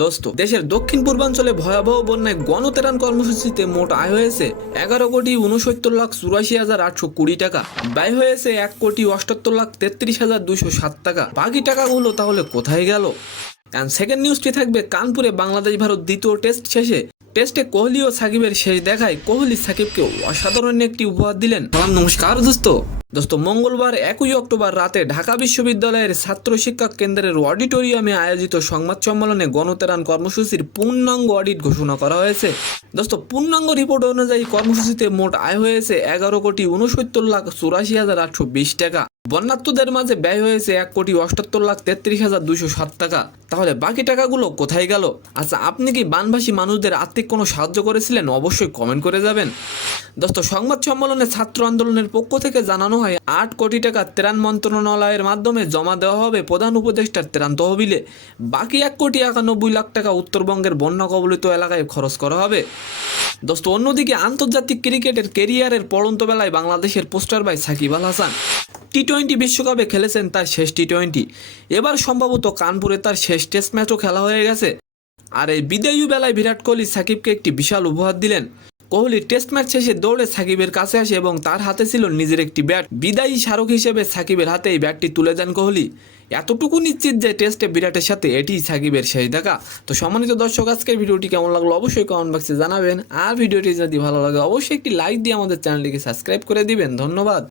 দোস্ত, দেশের দক্ষিণ পূর্বাঞ্চলে ভয়াবহ বন্যায় গণত্রাণ কর্মসূচিতে মোট আয় হয়েছে 11,69,84,820 টাকা। ব্যয় হয়েছে 1,78,33,207 টাকা। বাকি টাকাগুলো তাহলে কোথায় গেল? অ্যান্ড সেকেন্ড নিউজটি থাকবে কানপুরে বাংলাদেশ ভারত দ্বিতীয় টেস্ট শেষে টেস্টে কোহলি ও সাকিবের শেষ দেখায় কোহলি সাকিবকে অসাধারণ একটি উপহার দিলেন। নমস্কার দোস্ত, মঙ্গলবার 1 অক্টোবর রাতে ঢাকা বিশ্ববিদ্যালয়ের ছাত্র শিক্ষা কেন্দ্রের অডিটোরিয়ামে আয়োজিত সংবাদ সম্মেলনে গণত্রাণ কর্মসূচির পূর্ণাঙ্গ অডিট ঘোষণা করা হয়েছে। দোস্ত, পূর্ণাঙ্গ রিপোর্ট অনুযায়ী কর্মসূচিতে মোট আয় হয়েছে 11,69,84,820 টাকা। বন্যার্তদের মাঝে ব্যয় হয়েছে 1,78,33,207 টাকা। তাহলে বাকি টাকাগুলো কোথায় গেল? আচ্ছা, আপনি কি বানভাসী মানুষদের আর্থিক কোনো সাহায্য করেছিলেন? অবশ্যই কমেন্ট করে যাবেন। দোস্ত, সংবাদ সম্মেলনে ছাত্র আন্দোলনের পক্ষ থেকে জানানো হয় 8 কোটি টাকা ত্রাণ মন্ত্রণালয়ের মাধ্যমে জমা দেওয়া হবে প্রধান উপদেষ্টার ত্রাণ তহবিলে। বাকি 1,91,00,000 টাকা উত্তরবঙ্গের বন্যা কবলিত এলাকায় খরচ করা হবে। দোস্ত, অন্যদিকে আন্তর্জাতিক ক্রিকেটের কেরিয়ারের পড়ন্ত বেলায় বাংলাদেশের পোস্টার বয় সাকিব আল হাসান টি-20 বিশ্বকাপে খেলেছেন তার শেষ টি-20। এবার সম্ভবত কানপুরে তার শেষ টেস্ট ম্যাচও খেলা হয়ে গেছে। আর এই বিদায়ী বেলায় বিরাট কোহলি সাকিবকে একটি বিশাল উপহার দিলেন। কোহলি টেস্ট ম্যাচ শেষে দৌড়ে সাকিবের কাছে আসে এবং তার হাতে ছিল নিজের একটি ব্যাট। বিদায়ী স্মারক হিসেবে সাকিবের হাতে এই ব্যাটটি তুলে দেন কোহলি। এতটুকু নিশ্চিত যে টেস্টে বিরাটের সাথে এটিই সাকিবের শেষ দেখা। তো সম্মানিত দর্শক, আজকের ভিডিওটি কেমন লাগলো অবশ্যই কমেন্ট বক্সে জানাবেন। আর ভিডিওটি যদি ভালো লাগে অবশ্যই একটি লাইক দিয়ে আমাদের চ্যানেলটিকে সাবস্ক্রাইব করে দিবেন। ধন্যবাদ।